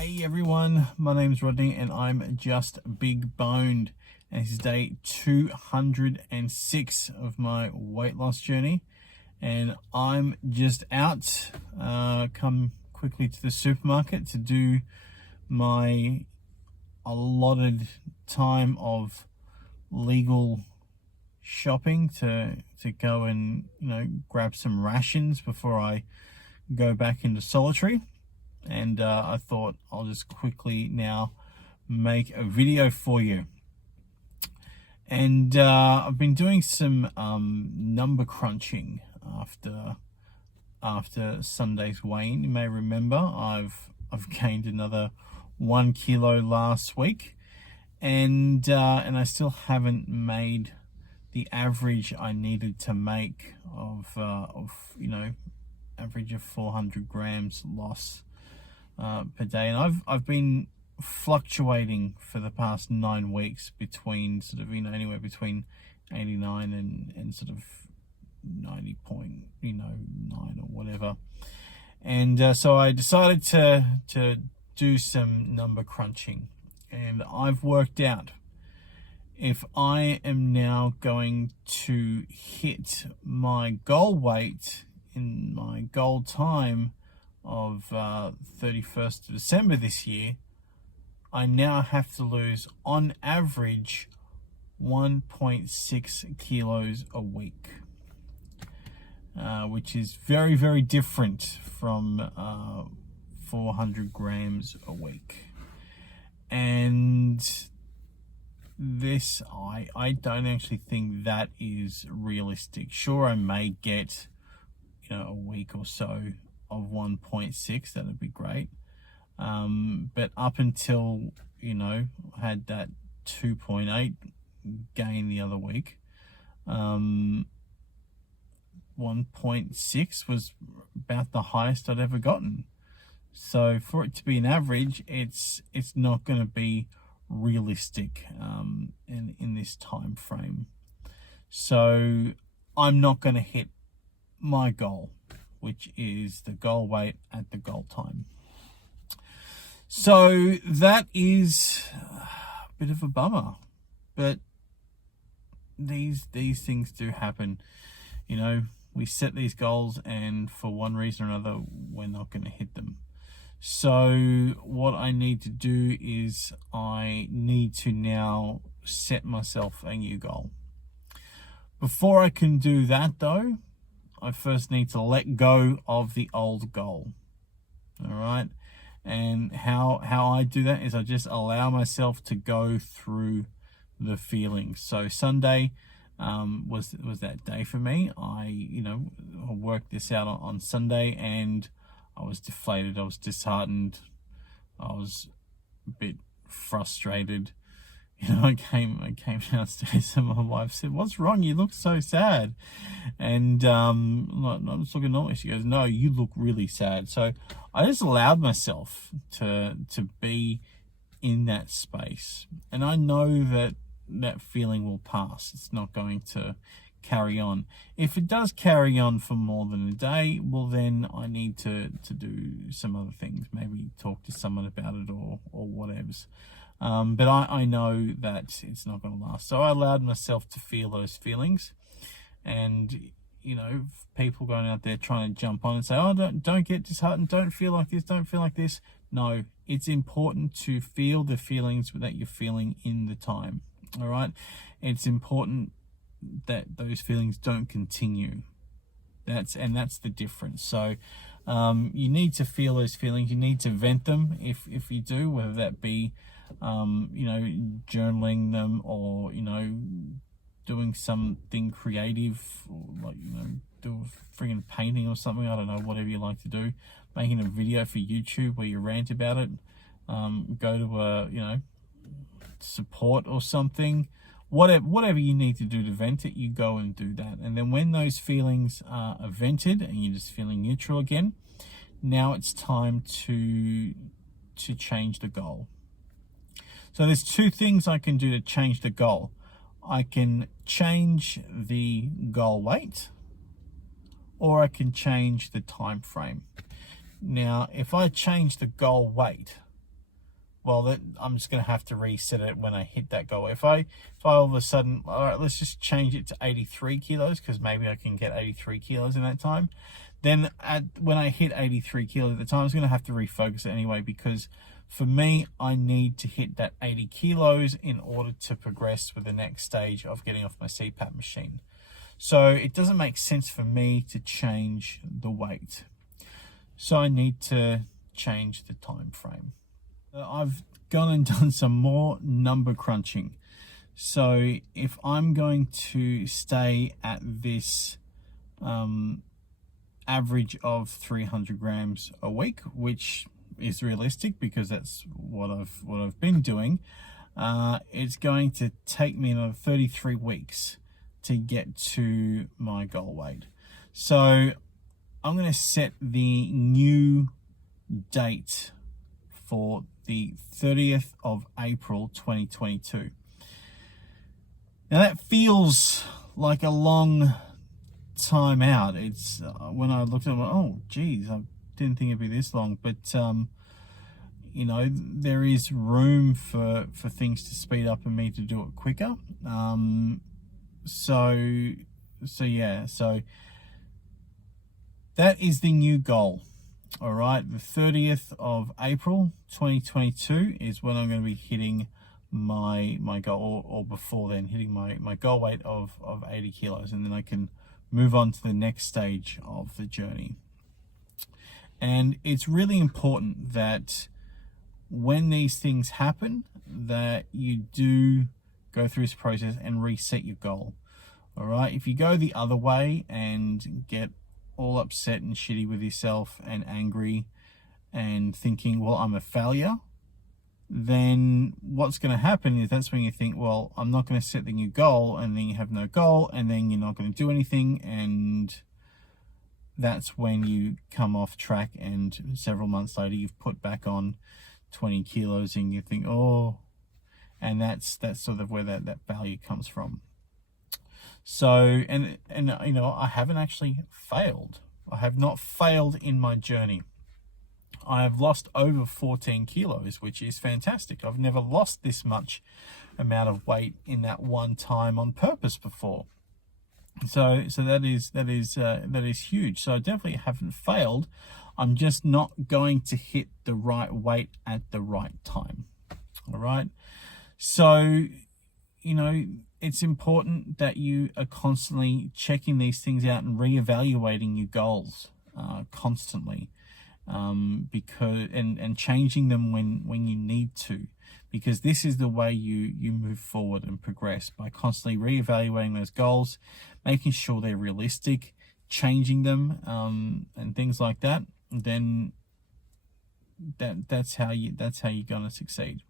Hey everyone, my name's Rodney and I'm just big boned, and this is day 206 of my weight loss journey, and I'm just out, come quickly to the supermarket to do my allotted time of legal shopping to go and grab some rations before I go back into solitary. And I thought I'll just quickly now make a video for you. And I've been doing some number crunching after Sunday's weigh-in. You may remember I've gained another 1 kilo last week, and I still haven't made the average I needed to make of average of 400 grams loss per day. And I've been fluctuating for the past 9 weeks between anywhere between 89 and sort of 90.9 or whatever. And so I decided to do some number crunching, and I've worked out if I am now going to hit my goal weight in my goal time of 31st of December this year, I now have to lose on average 1.6 kilos a week, which is very, very different from 400 grams a week. And this, I don't actually think that is realistic. Sure, I may get a week or so of 1.6, that'd be great, but up until I had that 2.8 gain the other week, 1.6 was about the highest I'd ever gotten. So for it to be an average, it's not going to be realistic in this time frame. So I'm not going to hit my goal, which is the goal weight at the goal time. So that is a bit of a bummer, but these things do happen. We set these goals, and for one reason or another, we're not going to hit them. So what I need to do is I need to now set myself a new goal. Before I can do that, though, I first need to let go of the old goal. All right. And how I do that is I just allow myself to go through the feelings. So Sunday was that day for me. I worked this out on Sunday, and I was deflated. I was disheartened. I was a bit frustrated. I came downstairs and my wife said, "What's wrong? You look so sad." And I'm just looking normal. She goes, "No, you look really sad." So I just allowed myself to be in that space. And I know that feeling will pass. It's not going to carry on. If it does carry on for more than a day, well, then I need to do some other things, maybe talk to someone about it or whatevs. But I know that it's not going to last. So I allowed myself to feel those feelings. And, people going out there trying to jump on and say, "Oh, don't get disheartened. Don't feel like this. Don't feel like this." No, it's important to feel the feelings that you're feeling in the time. All right. It's important that those feelings don't continue. That's the difference. So you need to feel those feelings. You need to vent them if you do, whether that be journaling them, or doing something creative, or do a friggin' painting or something. I don't know, whatever you like to do. Making a video for YouTube where you rant about it. Go to a support or something. Whatever you need to do to vent it, you go and do that. And then when those feelings are vented and you're just feeling neutral again, now it's time to change the goal. So there's 2 things I can do to change the goal. I can change the goal weight, or I can change the time frame. Now, if I change the goal weight, well, I'm just going to have to reset it when I hit that goal. If I all of a sudden, all right, let's just change it to 83 kilos, because maybe I can get 83 kilos in that time. Then when I hit 83 kilos at the time, I was going to have to refocus it anyway, because for me, I need to hit that 80 kilos in order to progress with the next stage of getting off my CPAP machine. So it doesn't make sense for me to change the weight. So I need to change the time frame. I've gone and done some more number crunching. So if I'm going to stay at this average of 300 grams a week, which is realistic because that's what I've been doing, it's going to take me another 33 weeks to get to my goal weight. So I'm going to set the new date for the 30th of April 2022. Now that feels like a long time out. It's when I looked at it, oh geez, I didn't think it'd be this long, but you know, there is room for things to speed up and me to do it quicker. So yeah, so that is the new goal. All right, the 30th of April 2022 is when I'm going to be hitting my goal, or before then, hitting my goal weight of 80 kilos, and then I can move on to the next stage of the journey. And it's really important that when these things happen, that you do go through this process and reset your goal. All right, if you go the other way and get all upset and shitty with yourself and angry and thinking, well, I'm a failure, then what's going to happen is that's when you think, well, I'm not going to set the new goal, and then you have no goal, and then you're not going to do anything, and that's when you come off track, and several months later you've put back on 20 kilos and you think, oh, and that's sort of where that value comes from. So, and you know, I haven't actually failed. I have not failed in my journey. I have lost over 14 kilos, which is fantastic. I've never lost this much amount of weight in that one time on purpose before. So that is huge. So I definitely haven't failed. I'm just not going to hit the right weight at the right time. All right. So, you know, it's important that you are constantly checking these things out and reevaluating your goals constantly, because and changing them when you need to, because this is the way you move forward and progress, by constantly reevaluating those goals, making sure they're realistic, changing them, and things like that. Then that's how you're going to succeed.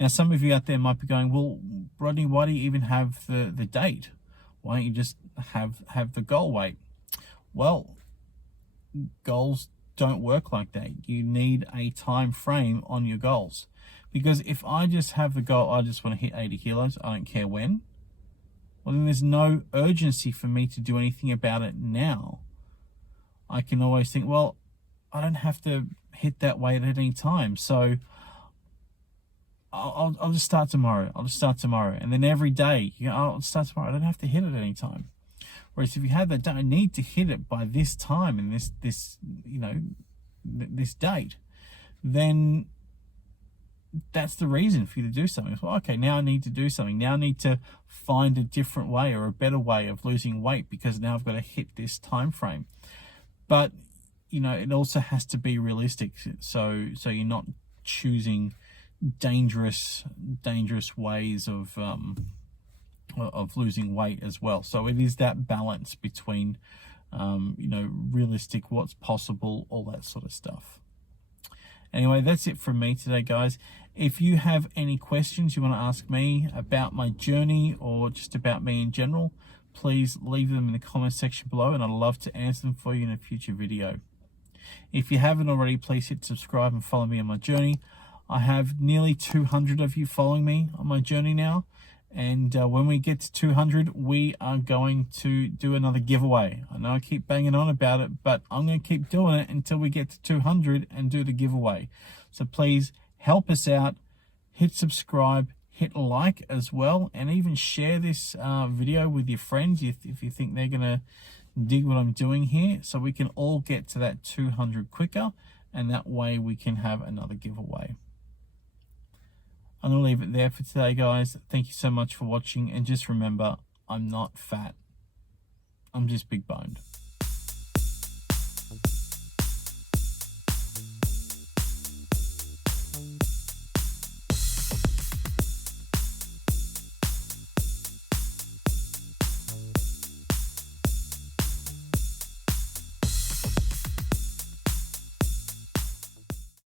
Now, some of you out there might be going, well, Rodney, why do you even have the date? Why don't you just have the goal weight? Well, goals don't work like that. You need a time frame on your goals, because if I just have the goal, I just want to hit 80 kilos, I don't care when, well, then there's no urgency for me to do anything about it now. I can always think, well, I don't have to hit that weight at any time, so I'll just start tomorrow. And then every day, I'll start tomorrow. I don't have to hit it at any time. Whereas if you have that, I need to hit it by this time and this you know, this date, then that's the reason for you to do something. Well, okay, now I need to do something. Now I need to find a different way or a better way of losing weight, because now I've got to hit this time frame. But, you know, it also has to be realistic. So you're not choosing dangerous ways of losing weight as well. So it is that balance between you know, realistic, what's possible, all that sort of stuff. Anyway, that's it from me today, guys. If you have any questions you want to ask me about my journey or just about me in general, please leave them in the comment section below, and I'd love to answer them for you in a future video. If you haven't already, please hit subscribe and follow me on my journey. I have nearly 200 of you following me on my journey now. And when we get to 200, we are going to do another giveaway. I know I keep banging on about it, but I'm going to keep doing it until we get to 200 and do the giveaway. So please help us out. hit subscribe, hit like as well, and even share this video with your friends if you think they're gonna dig what I'm doing here, so we can all get to that 200 quicker, and that way we can have another giveaway. I'm gonna leave it there for today, guys. Thank you so much for watching, and just remember, I'm not fat, I'm just big boned.